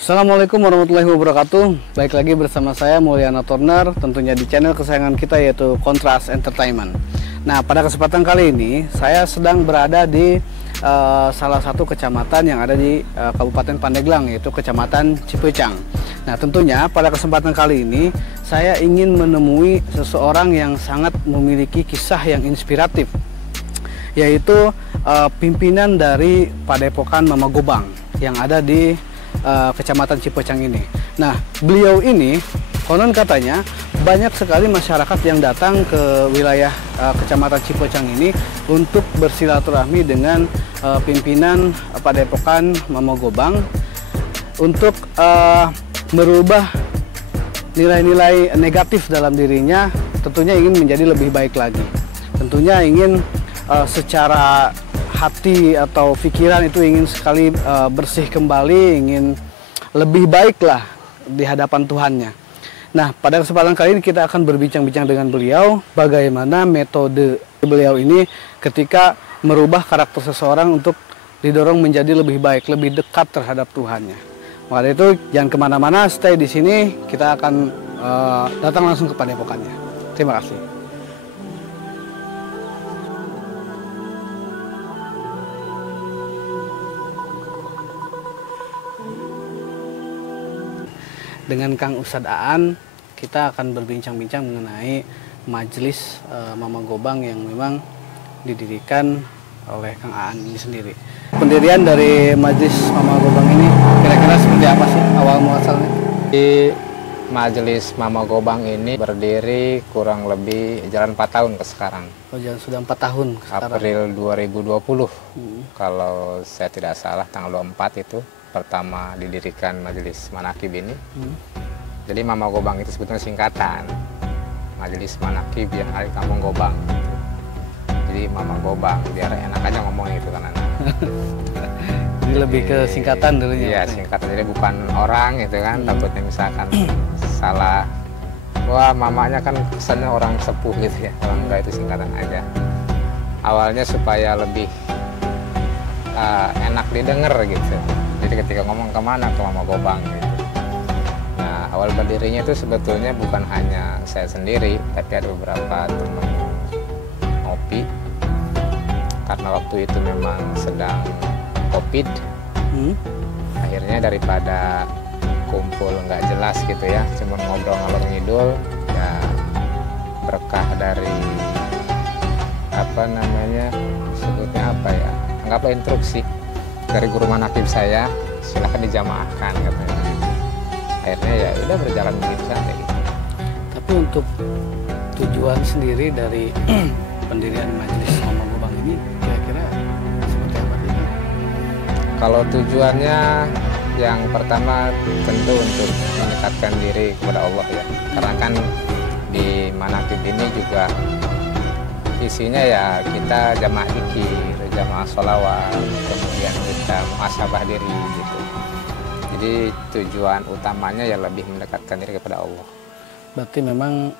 Assalamualaikum warahmatullahi wabarakatuh. Baik lagi bersama saya Mulyana Turner, tentunya di channel kesayangan kita yaitu Kontras Entertainment. Nah, pada kesempatan kali ini saya sedang berada di salah satu kecamatan yang ada di Kabupaten Pandeglang, yaitu Kecamatan Cipecang. Nah, tentunya pada kesempatan kali ini saya ingin menemui seseorang yang sangat memiliki kisah yang inspiratif, yaitu pimpinan dari Padepokan Mama Gobang yang ada di Kecamatan Cipecang ini. Nah, beliau ini konon katanya banyak sekali masyarakat yang datang ke wilayah Kecamatan Cipecang ini untuk bersilaturahmi dengan pimpinan Padepokan Mama Gobang untuk merubah nilai-nilai negatif dalam dirinya, tentunya ingin menjadi lebih baik lagi. Tentunya ingin secara hati atau pikiran itu ingin sekali bersih kembali, ingin lebih baik lah di hadapan Tuhannya. Nah, pada kesempatan kali ini kita akan berbincang-bincang dengan beliau bagaimana metode beliau ini ketika merubah karakter seseorang untuk didorong menjadi lebih baik, lebih dekat terhadap Tuhannya. Maka dari itu jangan kemana-mana, stay di sini, kita akan datang langsung ke padepokannya. Terima kasih. Dengan Kang Ustadz Aan, kita akan berbincang-bincang mengenai majelis Mama Gobang yang memang didirikan oleh Kang Aan ini sendiri. Pendirian dari majelis Mama Gobang ini kira-kira seperti apa sih awal muasalnya? Di majelis Mama Gobang ini berdiri kurang lebih jalan 4 tahun ke sekarang. Oh, sudah 4 tahun sekarang. April 2020. Kalau saya tidak salah tanggal 24 itu pertama didirikan majelis manakib ini. Jadi Mama Gobang itu sebetulnya singkatan Majelis Manakib yang ada di Kampung Gobang. Jadi Mama Gobang biar enak aja ngomong itu kan anak. Jadi lebih ke singkatan dulunya. Iya, singkatan, jadi bukan orang gitu kan. Takutnya misalkan salah, wah mamanya kan kesannya orang sepuh gitu ya. Kalau enggak, itu singkatan aja. Awalnya supaya lebih enak didengar gitu. Jadi ketika ngomong kemana, ke Mama Gobang gitu. Nah, awal berdirinya itu sebetulnya bukan hanya saya sendiri, tapi ada beberapa teman ngopi. Karena waktu itu memang sedang COVID. Akhirnya daripada kumpul nggak jelas gitu ya, cuma ngobrol ngalor ngidul, ya berkah dari apa namanya, sebutnya apa ya, anggaplah instruksi dari guru manakib saya, silahkan dijamaahkan katanya. Akhirnya ya udah berjalan begitu saja gitu. Tapi untuk tujuan sendiri dari pendirian majelis Mama Gobang ini kira-kira seperti apa sih? Kalau tujuannya yang pertama tentu untuk mendekatkan diri kepada Allah ya. Karena kan di manakib ini juga isinya ya kita jamaah dzikir, jamaah sholawat, kemudian kita muhasabah diri gitu. Jadi tujuan utamanya ya lebih mendekatkan diri kepada Allah. Berarti memang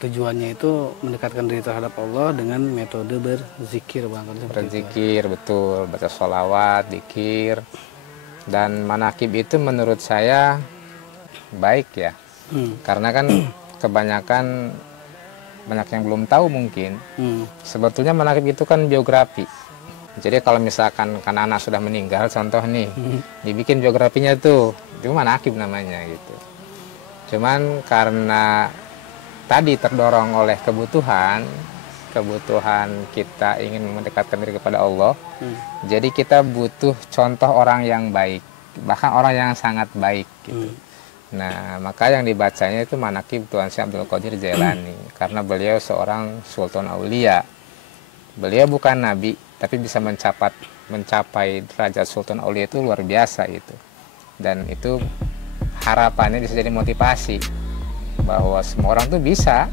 tujuannya itu mendekatkan diri terhadap Allah dengan metode berzikir, Bang. Berzikir, betul, baca sholawat, dzikir. Dan manakib itu menurut saya baik ya. Karena kan kebanyakan banyak yang belum tahu mungkin. Sebetulnya manakib itu kan biografi. Jadi kalau misalkan karena anak sudah meninggal, contoh nih, dibikin biografinya tuh, itu manakib namanya gitu. Cuman karena tadi terdorong oleh kebutuhan kita ingin mendekatkan diri kepada Allah, jadi kita butuh contoh orang yang baik, bahkan orang yang sangat baik gitu. Nah, maka yang dibacanya itu manakib Tuan Syekh Abdul Qadir Jailani, karena beliau seorang sultan aulia. Beliau bukan nabi, tapi bisa mencapai derajat sultan aulia itu luar biasa itu. Dan itu harapannya bisa jadi motivasi bahwa semua orang tuh bisa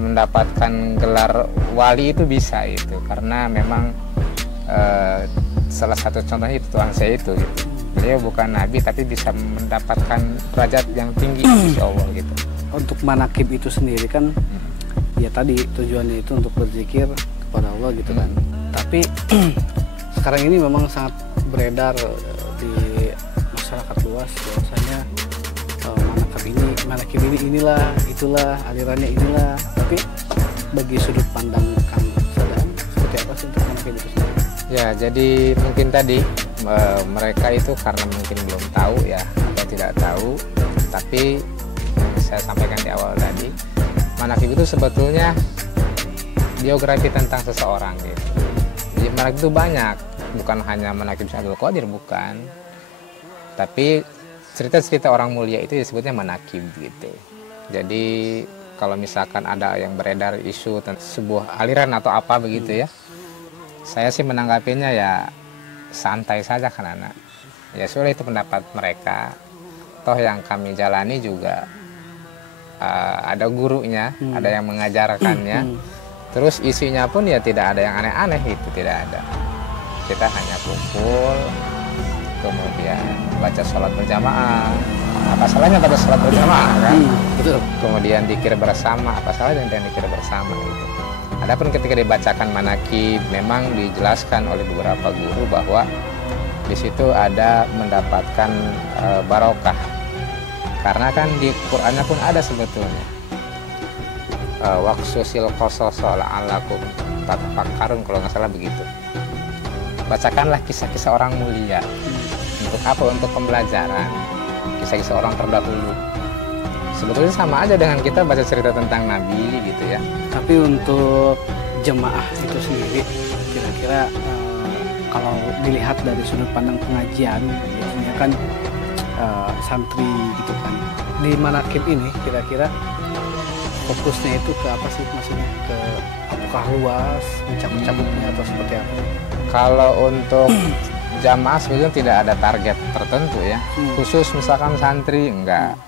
mendapatkan gelar wali, itu bisa itu. Karena memang salah satu contohnya itu Tuan saya itu gitu. Beliau bukan nabi tapi bisa mendapatkan derajat yang tinggi insya Allah gitu. Untuk manakib itu sendiri kan ya tadi tujuannya itu untuk berzikir kepada Allah gitu kan. Tapi sekarang ini memang sangat beredar di masyarakat luas bahwasanya manakib ini inilah, itulah alirannya inilah. Tapi bagi sudut pandang Kang Sadam, seperti apa sih untuk manakib itu sendiri? Ya, jadi mungkin tadi mereka itu karena mungkin belum tahu ya, atau tidak tahu. Tapi saya sampaikan di awal tadi, manakib itu sebetulnya biografi tentang seseorang gitu. Jadi manakib itu banyak, bukan hanya manakib Syekh Abdul Qadir, bukan. Tapi cerita-cerita orang mulia itu disebutnya manakib gitu. Jadi kalau misalkan ada yang beredar isu tentang sebuah aliran atau apa begitu ya, saya sih menanggapinya ya santai saja kan anak. Ya sudah, itu pendapat mereka. Toh yang kami jalani juga ada gurunya, ada yang mengajarkannya. Terus isinya pun ya tidak ada yang aneh-aneh, itu tidak ada. Kita hanya kumpul, kemudian baca sholat berjamaah. Apa salahnya baca sholat berjamaah kan? Betul. Kemudian dikir bersama, apa salahnya dengan dikir bersama gitu. Adapun ketika dibacakan manakib, memang dijelaskan oleh beberapa guru bahwa di situ ada mendapatkan barokah. Karena kan di Qur'annya pun ada sebetulnya. Waqsusil qasasa la'allakum tatafakkarun, kalau nggak salah begitu. Bacakanlah kisah-kisah orang mulia. Untuk apa? Untuk pembelajaran. Kisah-kisah orang terdahulu. Sebetulnya sama aja dengan kita baca cerita tentang Nabi gitu ya. Tapi untuk jemaah itu sendiri, kira-kira kalau dilihat dari sudut pandang pengajian, biasanya kan santri gitu kan. Di manakib ini kira-kira fokusnya itu ke apa sih, maksudnya ke apakah luas, mencakup-cakupnya atau seperti apa? Kalau untuk jamaah sebetulnya tidak ada target tertentu ya. Khusus misalkan santri enggak.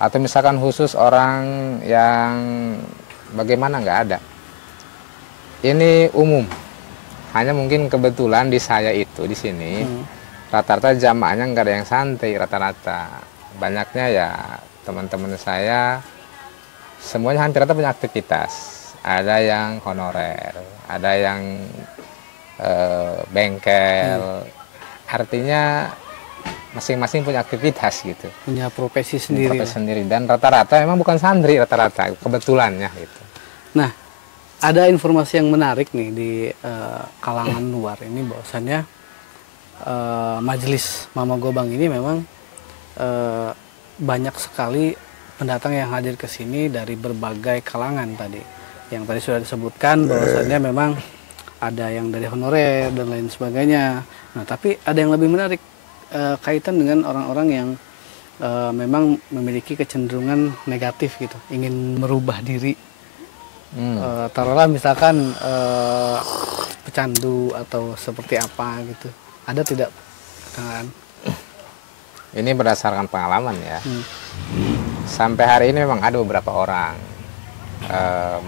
Atau misalkan khusus orang yang bagaimana, enggak ada. Ini umum. Hanya mungkin kebetulan di saya itu di sini rata-rata jamaahnya enggak ada yang santri rata-rata. Banyaknya ya teman-teman saya semuanya hampir rata punya aktivitas. Ada yang honorer, ada yang bengkel. Artinya masing-masing punya aktivitas gitu. Punya profesi sendiri. Profesi sendiri. Dan rata-rata memang bukan santri rata-rata, kebetulannya gitu. Nah, ada informasi yang menarik nih di kalangan luar ini, bahwasannya majelis Mama Gobang ini memang banyak sekali pendatang yang hadir ke sini dari berbagai kalangan tadi. Yang tadi sudah disebutkan bahwasannya memang ada yang dari honorer dan lain sebagainya. Nah, tapi ada yang lebih menarik kaitan dengan orang-orang yang memang memiliki kecenderungan negatif gitu, ingin merubah diri. Taruhlah misalkan pecandu atau seperti apa gitu. Ada tidak, Kang? Ini berdasarkan pengalaman ya. Sampai hari ini memang ada beberapa orang,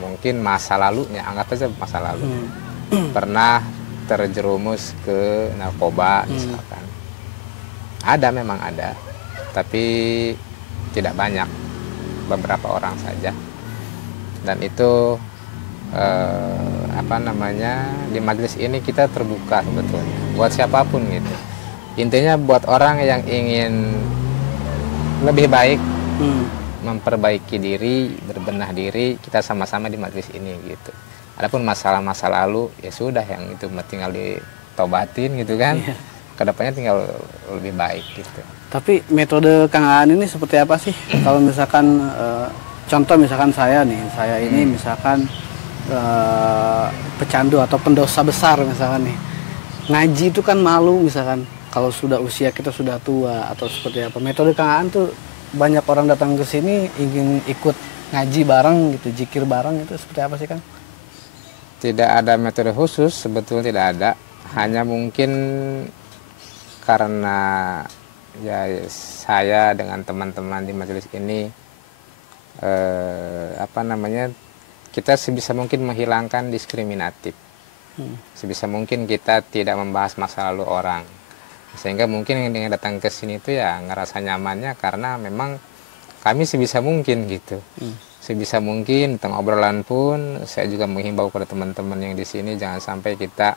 mungkin masa lalunya, anggap saja masa lalu, pernah terjerumus ke narkoba misalkan. Ada, memang ada, tapi tidak banyak, beberapa orang saja. Dan itu di majelis ini kita terbuka sebetulnya buat siapapun gitu. Intinya buat orang yang ingin lebih baik, memperbaiki diri, berbenah diri, kita sama-sama di majelis ini gitu. Adapun masalah masa lalu ya sudah, yang itu tinggal ditobatin gitu kan. Kedepannya tinggal lebih baik gitu. Tapi metode Kang Aan ini seperti apa sih? Kalau misalkan contoh misalkan saya ini misalkan pecandu atau pendosa besar misalkan nih. Ngaji itu kan malu misalkan kalau sudah usia kita sudah tua atau seperti apa. Metode Kang Aan tuh banyak orang datang ke sini ingin ikut ngaji bareng gitu, zikir bareng, itu seperti apa sih, Kang? Tidak ada metode khusus, sebetulnya tidak ada. Hanya mungkin karena ya saya dengan teman-teman di majelis ini kita sebisa mungkin menghilangkan diskriminatif. Sebisa mungkin kita tidak membahas masa lalu orang, sehingga mungkin yang datang ke sini itu ya ngerasa nyamannya karena memang kami sebisa mungkin gitu. Sebisa mungkin tentang obrolan pun saya juga menghimbau kepada teman-teman yang di sini jangan sampai kita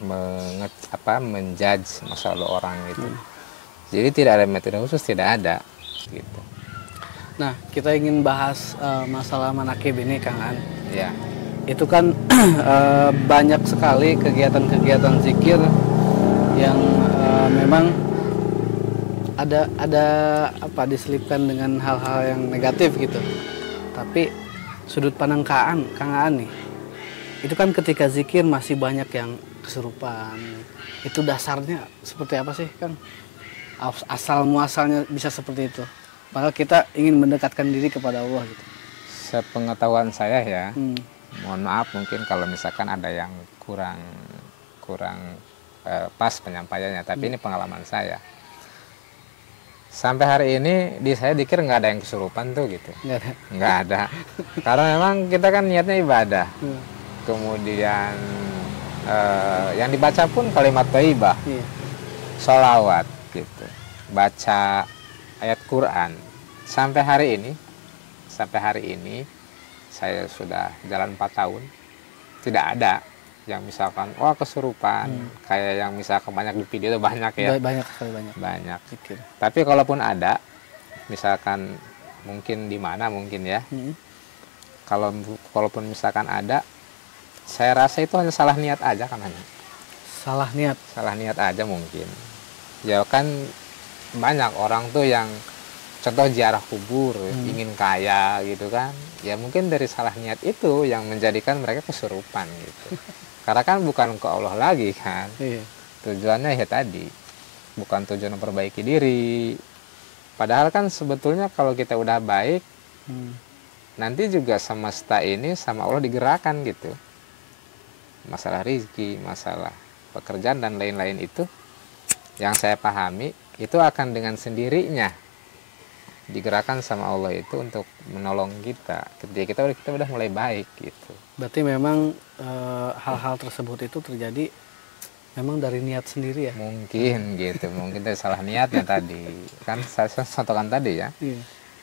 menjudge masa lalu orang gitu. Jadi tidak ada metode khusus, tidak ada gitu. Nah, kita ingin bahas masalah manakib ini, Kang Aan. Ya. Itu kan banyak sekali kegiatan-kegiatan zikir yang memang ada apa diselipkan dengan hal-hal yang negatif gitu. Tapi sudut pandang Kang Aan nih, itu kan ketika zikir masih banyak yang kesurupan. Itu dasarnya seperti apa sih, Kang? Asal muasalnya bisa seperti itu. Padahal kita ingin mendekatkan diri kepada Allah gitu. Sepengetahuan saya ya, mohon maaf mungkin kalau misalkan ada yang kurang pas penyampaiannya, tapi ini pengalaman saya. Sampai hari ini di saya dikir nggak ada yang kesurupan tuh gitu. Nggak ada. Karena memang kita kan niatnya ibadah. Kemudian yang dibaca pun kalimat thayyibah, sholawat gitu, baca ayat Quran. Sampai hari ini saya sudah jalan 4 tahun, tidak ada yang misalkan wah kesurupan kayak yang misalkan banyak di video itu banyak ya, banyak. Tapi kalaupun ada, misalkan mungkin di mana mungkin ya, kalaupun misalkan ada, saya rasa itu hanya salah niat aja kan, hanya salah niat aja mungkin ya kan. Banyak orang tuh yang contoh ziarah kubur, ingin kaya gitu kan, ya mungkin dari salah niat itu yang menjadikan mereka kesurupan gitu. Karena kan bukan ke Allah lagi kan. Tujuannya ya tadi bukan tujuan memperbaiki diri, padahal kan sebetulnya kalau kita udah baik, nanti juga semesta ini sama Allah digerakkan gitu. Masalah rezeki, masalah pekerjaan dan lain-lain itu yang saya pahami itu akan dengan sendirinya digerakkan sama Allah itu untuk menolong kita ketika kita udah mulai baik gitu. Berarti memang hal-hal tersebut itu terjadi memang dari niat sendiri ya? Mungkin gitu, mungkin dari salah niatnya tadi. Kan saya contohkan tadi ya,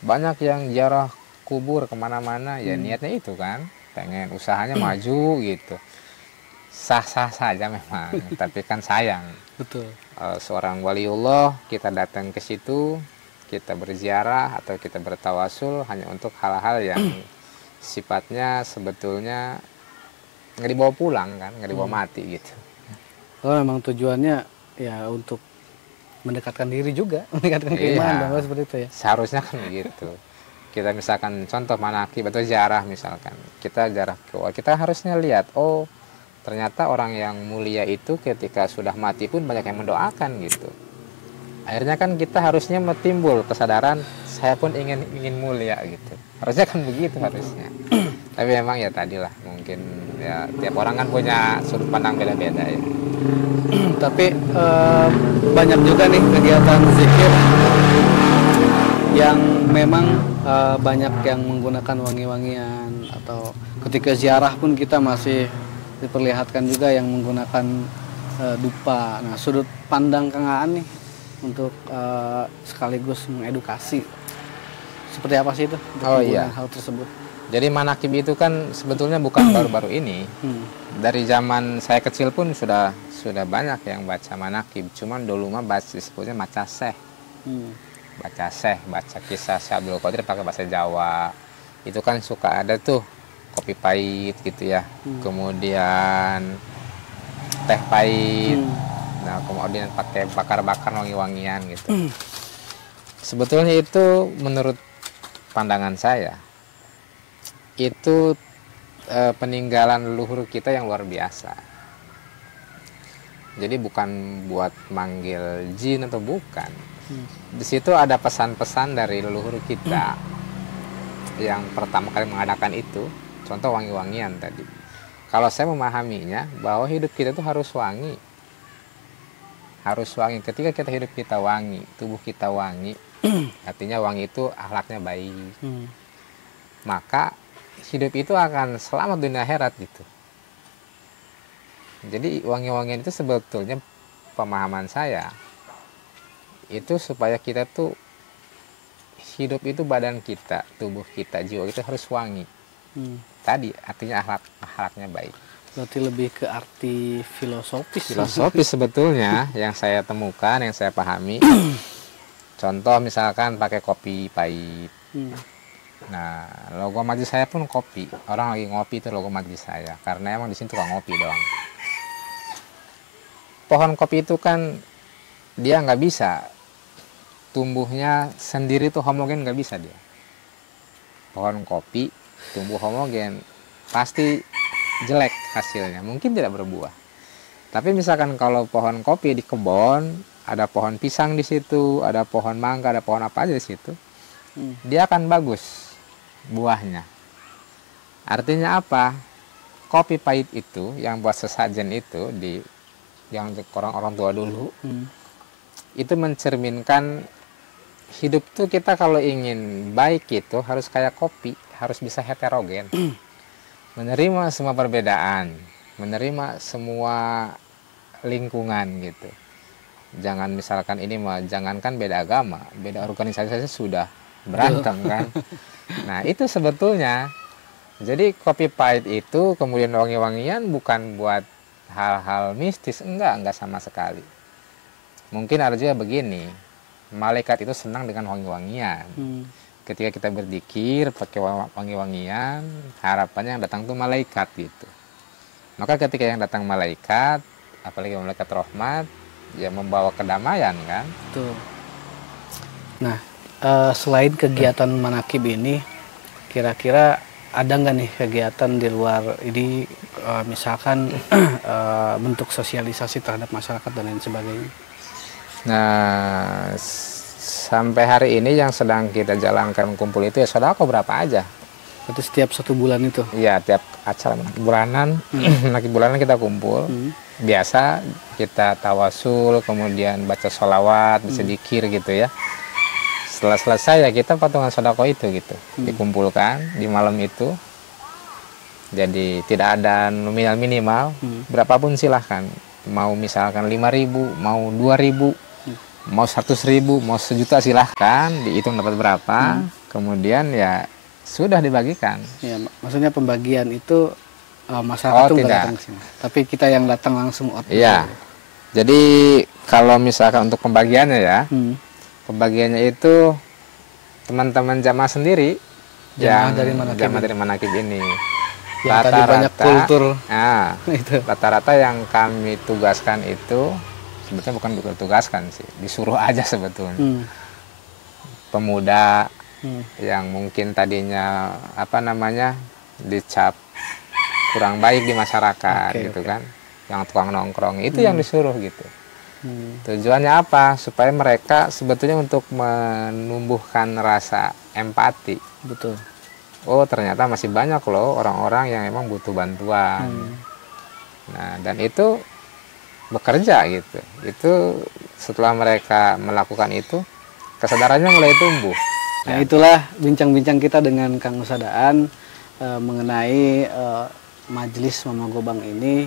banyak yang ziarah kubur kemana-mana, ya niatnya itu kan, pengen usahanya maju gitu. Sah-sah saja memang, tapi kan sayang. Betul. Seorang waliullah, kita datang ke situ, kita berziarah atau kita bertawasul hanya untuk hal-hal yang sifatnya sebetulnya nggak dibawa pulang kan, nggak dibawa mati gitu. Kalau memang tujuannya ya untuk mendekatkan diri juga, mendekatkan keimanan, dan seperti itu ya. Seharusnya kan begitu. Kita misalkan contoh manakib atau ziarah misalkan, kita ziarah kita harusnya lihat, oh ternyata orang yang mulia itu ketika sudah mati pun banyak yang mendoakan gitu. Akhirnya kan kita harusnya timbul kesadaran, saya pun ingin mulia gitu. Harusnya kan begitu harusnya. Tapi memang ya tadilah, mungkin ya tiap orang kan punya sudut pandang beda-beda ya. Tapi banyak juga nih kegiatan zikir yang memang banyak yang menggunakan wangi-wangian, atau ketika ziarah pun kita masih diperlihatkan juga yang menggunakan dupa. Nah, sudut pandang Kang Aan nih untuk sekaligus mengedukasi, seperti apa sih itu hal tersebut? Jadi manakib itu kan sebetulnya bukan baru-baru ini. Dari zaman saya kecil pun sudah banyak yang baca manakib. Cuman dulu mah disebutnya baca syekh. Baca kisah Syekh Abdul Qadir pakai bahasa Jawa. Itu kan suka ada tuh kopi pahit gitu ya, kemudian teh pahit, nah kemudian pakai bakar-bakar wangi-wangian gitu. Sebetulnya itu menurut pandangan saya itu peninggalan leluhur kita yang luar biasa. Jadi bukan buat manggil jin atau bukan. Di situ ada pesan-pesan dari leluhur kita yang pertama kali mengadakan itu. Contoh wangi-wangian tadi. Kalau saya memahaminya bahwa hidup kita itu harus wangi. Harus wangi. Ketika kita hidup kita wangi, tubuh kita wangi, artinya wangi itu akhlaknya baik. Maka hidup itu akan selamat dunia akhirat gitu. Jadi wangi-wangian itu sebetulnya pemahaman saya itu supaya kita tuh hidup itu badan kita, tubuh kita, jiwa kita harus wangi. Tadi artinya akhlaknya baik. Berarti lebih ke arti filosofis sebetulnya yang saya temukan, yang saya pahami. Contoh misalkan pakai kopi pahit. Nah, logo majelis saya pun kopi. Orang lagi ngopi itu logo majelis saya. Karena emang di sini tukang ngopi doang. Pohon kopi itu kan dia nggak bisa tumbuhnya sendiri tuh homogen, nggak bisa dia. Pohon kopi tumbuh homogen pasti jelek hasilnya, mungkin tidak berbuah. Tapi misalkan kalau pohon kopi di kebun, ada pohon pisang di situ, ada pohon mangga, ada pohon apa aja di situ, dia akan bagus buahnya. Artinya apa? Kopi pahit itu yang buat sesajen itu yang orang-orang tua dulu, itu mencerminkan hidup tuh kita kalau ingin baik itu harus kayak kopi, harus bisa heterogen, menerima semua perbedaan, menerima semua lingkungan gitu. Jangan misalkan ini mah, jangankan beda agama, beda organisasi saja sudah berantem kan. Nah itu sebetulnya, jadi kopi pahit itu kemudian wangi-wangian bukan buat hal-hal mistis, enggak sama sekali. Mungkin ada juga begini, malaikat itu senang dengan wangi-wangian. Ketika kita berzikir pakai wangi-wangian, harapannya yang datang tuh malaikat gitu. Maka ketika yang datang malaikat, apalagi malaikat rahmat, ya membawa kedamaian kan. Betul. Nah, selain kegiatan manakib ini, kira-kira ada nggak nih kegiatan di luar ini, misalkan bentuk sosialisasi terhadap masyarakat dan lain sebagainya? Nah, sampai hari ini yang sedang kita jalankan kumpul itu ya sodako berapa aja. Berarti setiap 1 bulan itu? Iya, tiap acara bulanan, lagi bulanan kita kumpul. Biasa kita tawasul, kemudian baca sholawat, berzikir gitu ya. Setelah selesai ya kita patungan sodako itu gitu, dikumpulkan di malam itu. Jadi tidak ada nominal minimal, berapapun silahkan. Mau misalkan 5.000, mau 2.000, mau 100.000, mau 1.000.000 silahkan, dihitung dapat berapa, kemudian ya sudah dibagikan. Ya, maksudnya pembagian itu masyarakat itu nggak datang ke sini, tapi kita yang datang langsung. Iya. Jadi kalau misalkan untuk pembagiannya ya, pembagiannya itu teman-teman jamaah sendiri, jamaah dari manakib ini. Yang tadi banyak kultur. Nah, rata-rata yang kami tugaskan itu sebetulnya bukan ditugaskan sih, disuruh aja sebetulnya. Pemuda yang mungkin tadinya dicap kurang baik di masyarakat gitu kan, yang tukang nongkrong itu yang disuruh gitu. Tujuannya apa? Supaya mereka sebetulnya untuk menumbuhkan rasa empati. Betul. Oh ternyata masih banyak loh orang-orang yang emang butuh bantuan. Nah dan itu bekerja gitu. Itu setelah mereka melakukan itu, kesadarannya mulai tumbuh. Nah itulah bincang-bincang kita dengan Kang Nusadaan mengenai majelis Mama Gobang ini,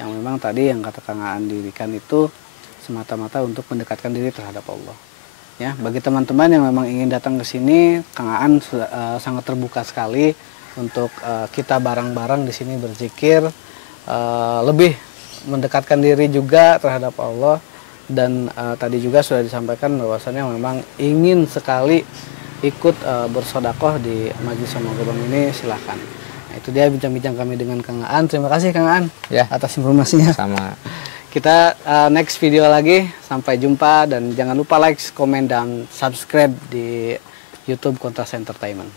yang memang tadi yang kata Kang Aan dirikan itu semata-mata untuk mendekatkan diri terhadap Allah. Ya, bagi teman-teman yang memang ingin datang ke sini, Kang Aan sangat terbuka sekali untuk kita bareng-bareng di sini berzikir, lebih mendekatkan diri juga terhadap Allah. Dan tadi juga sudah disampaikan bahwasannya memang ingin sekali ikut bersodakoh di Majelis Mama Gobang ini, silahkan. Nah, itu dia bincang-bincang kami dengan Kang Aan. Terima kasih Kang Aan atas informasinya. Sama. Kita next video lagi, sampai jumpa dan jangan lupa like, komen dan subscribe di YouTube Kontras Entertainment.